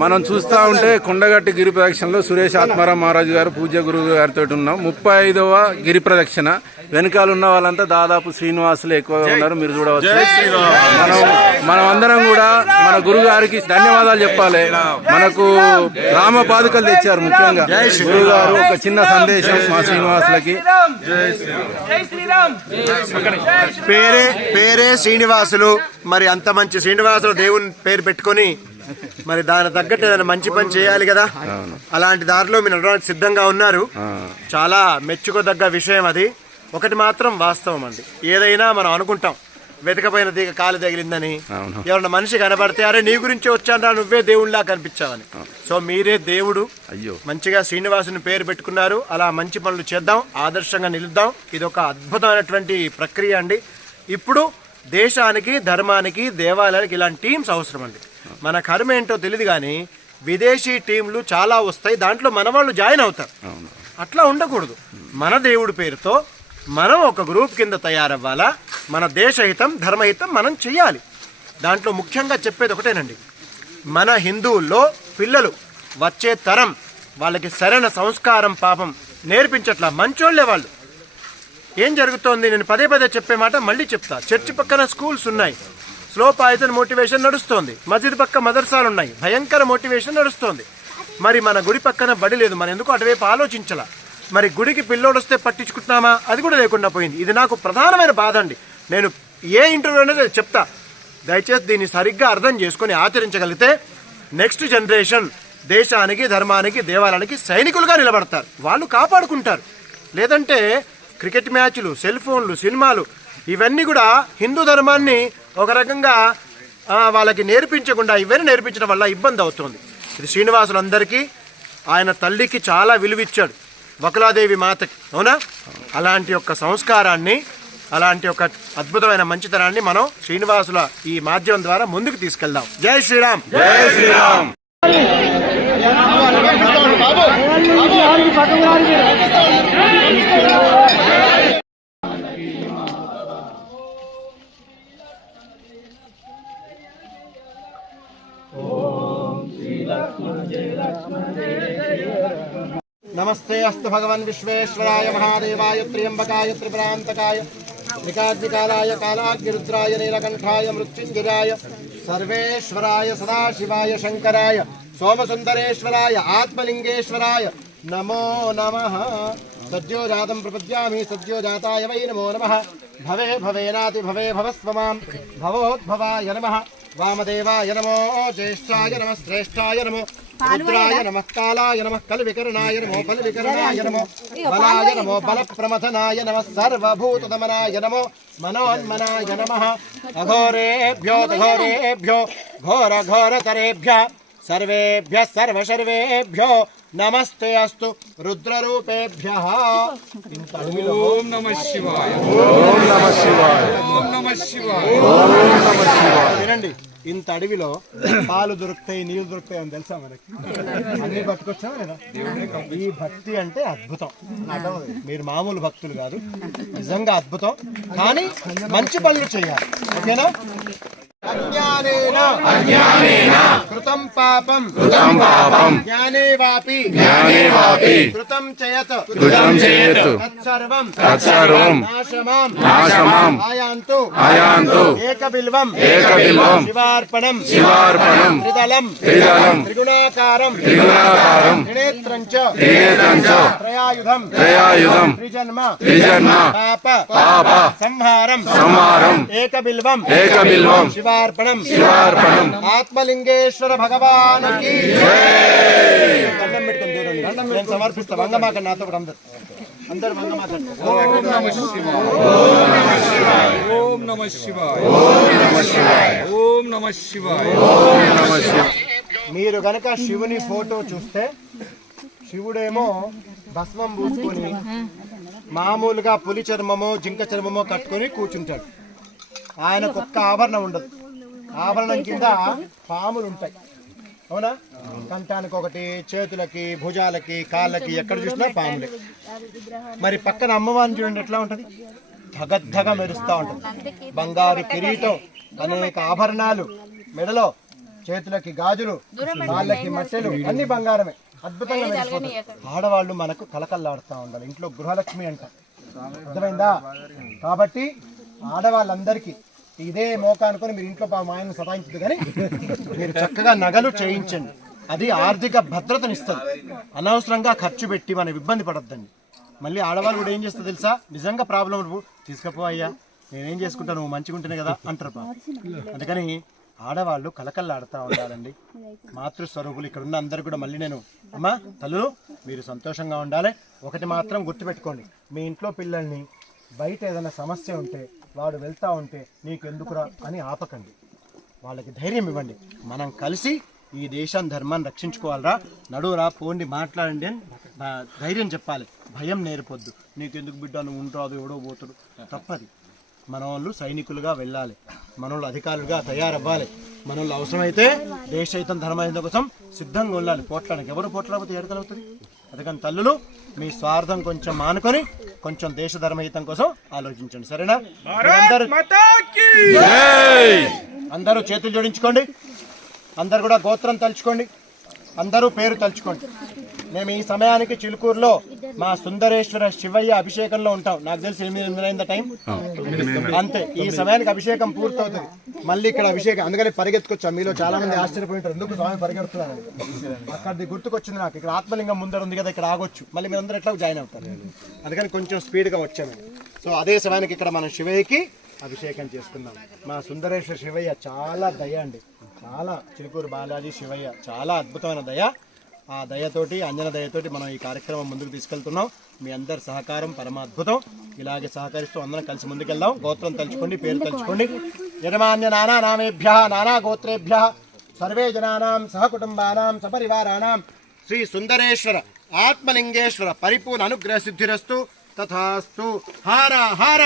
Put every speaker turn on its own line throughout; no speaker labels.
మనం చూస్తా ఉంటే కొండగట్టి గిరి ప్రదక్షిణలో సురేష్ ఆత్మారాం మహారాజు గారు పూజ్య గురువు గారితో ఉన్నాం. ముప్పై ఐదవ గిరి ప్రదక్షిణ. వెనకాల ఉన్న వాళ్ళంతా దాదాపు శ్రీనివాసులు ఎక్కువగా ఉన్నారు. మీరు చూడవచ్చు. మనం మనం అందరం కూడా మన గురువు గారికి ధన్యవాదాలు చెప్పాలి. మనకు రామ పాదుకలు తెచ్చారు ముఖ్యంగా. గురువు గారు ఒక చిన్న సందేశం మా శ్రీనివాసులకి.
పేరే పేరే శ్రీనివాసులు. మరి అంత మంచి శ్రీనివాసులు దేవుని పేరు పెట్టుకొని మరి దాని తగ్గట్టు ఏదైనా మంచి పని చేయాలి కదా? అలాంటి దారిలో మీరు నడవడానికి సిద్ధంగా ఉన్నారు. చాలా మెచ్చుకోదగ్గ విషయం అది. ఒకటి మాత్రం వాస్తవం అండి. ఏదైనా మనం అనుకుంటాం వెతకపోయిన తీగ కాలు తగిలిందని. ఎవరన్నా మనిషి కనబడితే అరే నీ గురించి వచ్చానరా నువ్వే దేవుళ్ళలా కనిపించావని. సో మీరే దేవుడు.
అయ్యో.
మంచిగా శ్రీనివాసుని పేరు పెట్టుకున్నారు. అలా మంచి పనులు చేద్దాం ఆదర్శంగా నిలుద్దాం. ఇది ఒక అద్భుతమైనటువంటి ప్రక్రియ అండి. ఇప్పుడు దేశానికి ధర్మానికి దేవాలయానికి ఇలాంటి టీమ్స్ అవసరం అండి మన కర్మ ఏంటో తెలియదు కానీ విదేశీ టీంలు చాలా వస్తాయి. దాంట్లో మన వాళ్ళు జాయిన్ అవుతారు. అట్లా ఉండకూడదు. మన దేవుడి పేరుతో మనం ఒక గ్రూప్ కింద తయారవ్వాలా? మన దేశహితం ధర్మహితం మనం చెయ్యాలి. దాంట్లో ముఖ్యంగా చెప్పేది ఒకటేనండి. మన హిందువుల్లో పిల్లలు వచ్చే తరం వాళ్ళకి సరైన సంస్కారం పాపం నేర్పించట్లా మంచోళ్ళే వాళ్ళు. ఏం జరుగుతోంది? నేను పదే పదే చెప్పే మాట మళ్ళీ చెప్తా. చర్చి పక్కన స్కూల్స్ ఉన్నాయి. స్లో పాయిజన్ మోటివేషన్ నడుస్తోంది. మస్జిద్ పక్క మదర్సాలు ఉన్నాయి భయంకర మోటివేషన్ నడుస్తోంది. మరి మన గుడి పక్కన బడి లేదు. మనం ఎందుకు అటువైపు ఆలోచించాల? మరి గుడికి పిల్లోడు వస్తే పట్టించుకుంటున్నామా? అది కూడా లేకుండా పోయింది. ఇది నాకు ప్రధానమైన బాధ అండి. నేను ఏ ఇంటర్వ్యూ అనేది చెప్తా. దయచేసి దీన్ని సరిగ్గా అర్థం చేసుకొని ఆచరించగలిగితే నెక్స్ట్ జనరేషన్ దేశానికి ధర్మానికి దేవాలయానికి సైనికులుగా నిలబడతారు. వాళ్ళు కాపాడుకుంటారు. లేదంటే క్రికెట్ మ్యాచ్లు సెల్ ఫోన్లు సినిమాలు ఇవన్నీ కూడా హిందూ ధర్మాన్ని ఒక రకంగా ఆ, వాళ్ళకి నేర్పించకుండా ఇవన్నీ నేర్పించడం వల్ల ఇబ్బంది అవుతుంది. ఇది శ్రీనివాసులందరికీ ఆయన తల్లికి చాలా విలువిచ్చాడు. వకులాదేవి మాతకి అవునా? అలాంటి యొక్క సంస్కారాన్ని అలాంటి ఒక అద్భుతమైన మంచితనాన్ని మనం శ్రీనివాసుల ఈ మాధ్యమం ద్వారా ముందుకు తీసుకెళ్దాం. జై శ్రీరామ్!
జై శ్రీరామ్!
नमस्ते, अस्त भगवान विश्वेश्वराय, महादेवाय त्र्यंबकाय त्रिपरांतकाय निकाजिकालाय कालाग्निरुद्राय नीलकंठाय मृत्युंजयाय सर्वेश्वराय, सदाशिवाय शंकराय सोमसुंदरेश्वराय आत्मलिंगेश्वराय नमो नमः। सद्यो जातं प्रपद्यामि सद्यो जाताय वै नमो नमः। भवे भवेनाति भवे, भवस्व माँ भवोद्भवाय नमः। వామదేవాయ నమో జ్యేష్ఠాయ నమ శ్రేష్ఠాయ నమో రుద్రాయ నమ కాలాయ నమ కల్వికరణాయ నమో బలవికరణాయ నమో బలాయ నమో బలప్రమథనాయ నమ సర్వభూతదమనాయ నమో మనోన్మనాయ నమ అఘోరేభ్యో ఘోరేభ్యో ఘోర ఘోరతరేభ్య సర్వేభ్య సర్వసర్వేభ్యో నమస్తే అస్తు రుద్రరూపేభ్య
ఓం నమ శివాయ.
ఓం నమ శివాయ.
ఓం నమ శివాయ.
వినండి ఇంత అడవిలో పాలు దొరుకుతాయి నీళ్ళు దొరుకుతాయి అని తెలుసా మనకి? అన్ని పట్టుకొచ్చా ఈ భక్తి అంటే అద్భుతం. మీరు మామూలు భక్తులు కాదు. నిజంగా అద్భుతం. కానీ మంచి పనులు చేయాలి. ఓకేనా? అజ్ఞానేన. అజ్ఞానేన. కృతం పాపం.
కృతం పాపం.
జ్ఞానే వాపి
జ్ఞానే వాపి
కృతం చేయత్.
కృతం చేయత్.
తత్సర్వం.
తత్సర్వం.
నాశమాం.
నాశమాం.
ఆయాంతు.
ఆయాంతు.
ఏకబిల్వం.
ఏకబిల్వం.
శివార్పణం.
శివార్పణం.
త్రిదళం.
త్రిదళం.
త్రిగుణాకారం.
త్రిగుణాకారం.
త్రినేత్రం చ
త్రినేత్రం చ
త్రయాయుధం.
త్రయాయుధం.
త్రిజన్మ.
త్రిజన్మ.
పాప.
పాప.
సంహారం.
సంహారం.
ఏకబిల్వం.
ఏకబిల్వం.
శివార్పణం.
శివార్పణం.
ఆత్మలింగేశ్వర భగవానికి. దండం పెట్టుకొని చూడండి. నేను సమర్పిస్తా. వంగమాక నాతో కూడా అందరు. అందరు వంగమాక
ఓం నమ శివాయ. ఓం నమ శివాయ. ఓం నమ శివాయ. ఓం నమ శివాయ.
నమ శివ
మీరు గనక శివుని ఫోటో చూస్తే శివుడేమో భస్మం పూసుకొని మామూలుగా పులి చర్మమో జింక చర్మమో కట్టుకొని కూర్చుంటాడు. ఆయనకు ఒక్క ఆభరణం ఉండదు. ఆభరణం కింద పాములు ఉంటాయి అవునా? కంఠానికి ఒకటి చేతులకి భుజాలకి కాళ్ళకి ఎక్కడ చూసినా పాములే. మరి పక్కన అమ్మవారిని చూడండి ఎట్లా ఉంటుంది? ధగద్ధగ మెరుస్తూ ఉంటుంది. బంగారు కిరీటం అనేక ఆభరణాలు మెడలో చేతులకి గాజులు కాళ్ళకి మట్టెలు అన్ని బంగారమే. అద్భుతంగా. ఆడవాళ్ళు మనకు కలకల్లాడుతూ ఉండాలి. ఇంట్లో గృహలక్ష్మి అంట. అర్థమైందా? కాబట్టి ఆడవాళ్ళందరికీ ఇదే మోక అనుకొని మీరు ఇంట్లో మా ఆయన సతాయించదు కానీ మీరు చక్కగా నగలు చేయించండి. అది ఆర్థిక భద్రతనిస్తుంది. అనవసరంగా ఖర్చు పెట్టి మనం ఇబ్బంది పడొద్దండి. మళ్ళీ ఆడవాళ్ళు కూడా ఏం చేస్తారు తెలుసా? నిజంగా ప్రాబ్లం తీసుకపో అయ్యా. నేనేం చేసుకుంటాను? నువ్వు మంచిగా ఉంటేనే కదా అంటారు. అందుకని ఆడవాళ్ళు కలకల్లాడుతూ ఉండాలండి. మాతృస్వరూపులు ఇక్కడ ఉన్న అందరు కూడా మళ్ళీ నేను అమ్మా తల్లు మీరు సంతోషంగా ఉండాలి. ఒకటి మాత్రం గుర్తుపెట్టుకోండి. మీ ఇంట్లో పిల్లల్ని బయట ఏదైనా సమస్య ఉంటే వాడు వెళ్తా ఉంటే నీకు ఎందుకురా అని ఆపకండి. వాళ్ళకి ధైర్యం ఇవ్వండి. మనం కలిసి ఈ దేశం ధర్మాన్ని రక్షించుకోవాలరా. నడువురా పోండి మాట్లాడండి అని ధైర్యం చెప్పాలి. భయం నేర్పొద్దు. నీకు ఎందుకు బిడ్డ? నువ్వు ఉంటావు ఎవడో పోతాడు. తప్పది. మన వాళ్ళు సైనికులుగా వెళ్ళాలి. మన వాళ్ళు అధికారులుగా తయారవ్వాలి. మన వాళ్ళు అవసరమైతే దేశహితం ధర్మహితం కోసం సిద్ధంగా ఉండాలి. పోట్లాడడానికి ఎవరు పోట్లాడకపోతే ఎడతలవుతుంది అందుకని తల్లులు మీ స్వార్థం కొంచెం మానుకొని కొంచెం దేశ ధర్మహితం కోసం ఆలోచించండి. సరేనా? అందరూ చేతులు జోడించుకోండి. అందరు కూడా గోత్రం తలుచుకోండి. అందరూ పేరు తలుచుకోండి. మేము ఈ సమయానికి చిలుకూరులో మా సుందరేశ్వర శివయ్య అభిషేకంలో ఉంటాం. నాకు తెలిసి ఎనిమిది టైం అంతే. ఈ సమయానికి అభిషేకం పూర్తవుతుంది. మళ్ళీ ఇక్కడ అభిషేకం. అందుకని పరిగెత్తుకొచ్చాం. మీలో చాలా మంది ఆశ్చర్యపోయింటారు ఎందుకు స్వామి పరిగెడుతున్నారు? అక్కడిది గుర్తుకొచ్చింది నాకు. ఇక్కడ ఆత్మలింగం ముందర ఉంది కదా ఇక్కడ ఆగొచ్చు. మళ్ళీ మీరు అందరూ ఎట్లా జాయిన్ అవుతారు? అందుకని కొంచెం స్పీడ్గా వచ్చాను సో అదే సమయానికి ఇక్కడ మనం శివయ్యకి అభిషేకం చేసుకుందాం. మా సుందరేశ్వర శివయ్య చాలా దయ అండి. చాలా చిలుకూరు బాలాజీ శివయ్య. చాలా అద్భుతమైన దయ. ఆ దయతోటి అంజన దయతోటి మనం ఈ కార్యక్రమం ముందుకు తీసుకెళ్తున్నాం. మీ అందరి సహకారం పరమాద్భుతం. ఇలాగే సహకరిస్తూ అందరం కలిసి ముందుకెళ్దాం. గోత్రం తలుచుకోండి పేరు తలుచుకోండి. యజమాన్య నానా నామేభ్య నానా గోత్రేభ్య సర్వే జనానాం సహకుటుంబానాం సపరివారాణం శ్రీ సుందరేశ్వర ఆత్మలింగేశ్వర పరిపూర్ణ అనుగ్రహ సిద్ధిరస్తు. తథాస్తు. హార హార.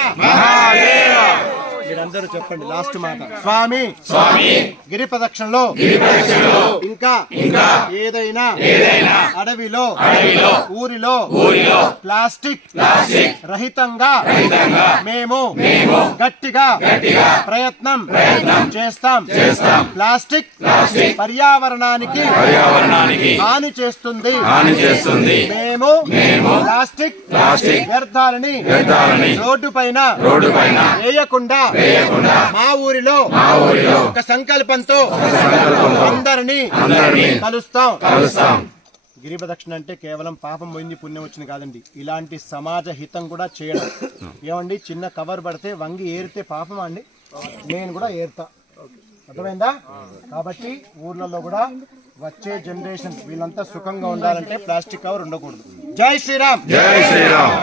మీరందరూ చెప్పండి లాస్ట్ మాట. స్వామి. స్వామి. గిరి ప్రదక్షిణలో. ఇంకా ఇంకా ఏదైనా ఏదైనా అడవిలో అడవిలో ఊరిలో ఊరిలో ప్లాస్టిక్ ప్లాస్టిక్ రహితంగా రహితంగా మేము మేము గట్టిగా గట్టిగా ప్రయత్నం ప్రయత్నం చేస్తాం. చేస్తాం. ప్లాస్టిక్ ప్లాస్టిక్ పర్యావరణానికి పర్యావరణానికి హాని చేస్తుంది. హాని చేస్తుంది. మేము మేము ప్లాస్టిక్ ప్లాస్టిక్ వ్యర్థాలని వ్యర్థాలని రోడ్డు పైన రోడ్డు పైన వేయకుండా వేయకుండా మా ఊరిలో మా ఊరిలో ఒక సంకల్పంతో అందరినీ కలుస్తాం. కలుస్తాం. గిరి ప్రదక్షిణ అంటే కేవలం పాపం పోయింది పుణ్యం వచ్చింది కాదండి. ఇలాంటి సమాజ హితం కూడా చేయడం. ఏమండి? చిన్న కవర్ పడితే వంగి ఏరితే పాపమా అండి? నేను కూడా ఏరుతా. అర్థమైందా? కాబట్టి ఊర్లలో కూడా వచ్చే జనరేషన్ వీళ్ళంతా సుఖంగా ఉండాలంటే ప్లాస్టిక్ కవర్ ఉండకూడదు. జై శ్రీరామ్!
జై శ్రీరామ్!